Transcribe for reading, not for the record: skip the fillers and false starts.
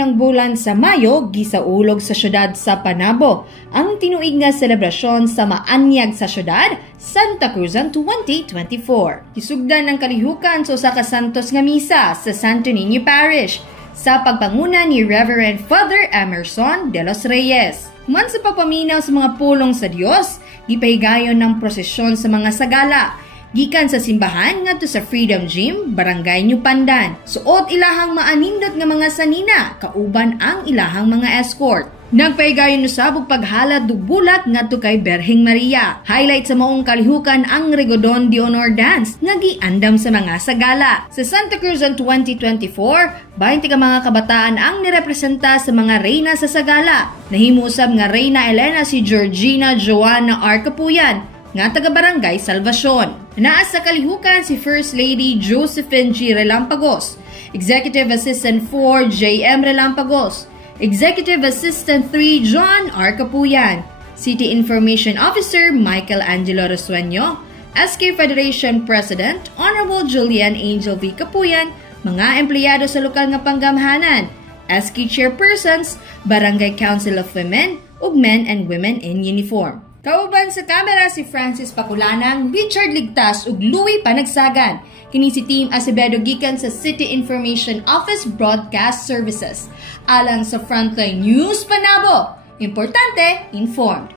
ng bulan sa Mayo, gisaulog sa syudad sa Panabo ang tinuig nga selebrasyon sa maanyag sa syudad, Santa Cruzan 2024. Kisugdan ng kalihukan sa usa ka santos nga misa sa Santo Niño Parish sa pagpanguna ni Reverend Father Emerson de los Reyes. Man sa pagpaminaw sa mga pulong sa Dios, gipahigayon ng prosesyon sa mga sagala gikan sa simbahan ngadto sa Freedom Gym, Barangay New Pandan. Suot ilahang maanindot nga mga sanina, kauban ang ilahang mga escort. Nagpahigayon usab og paghalad og bulat ngadto kay Berheng Maria. Highlight sa maong kalihukan ang Regodon de Honor Dance nga giandam sa mga sagala. Sa Santa Cruzan 2024, 20 ka mga kabataan ang nirepresenta sa mga reyna sa sagala. Nahimo usab nga Reyna Elena si Georgina Joanna R. Capuyan nga taga-barangay Salvacion. Naa sa kalihukan si First Lady Josephine G. Relampagos, Executive Assistant 4 J.M. Relampagos, Executive Assistant 3 John R. Capuyan, City Information Officer Michael Angelo Rosueño, SK Federation President Honorable Julian Angel V. Capuyan, mga empleyado sa lokal nga panggamhanan, SK Chairpersons, Barangay Council of Women, ug Men and Women in Uniform. Kauban sa kamera si Francis Paculanang, Richard Ligtas ug Louie Panagsagan. Kini si Team Acevedo gikan sa City Information Office Broadcast Services. Alang sa Frontline News Panabo, importante, informed.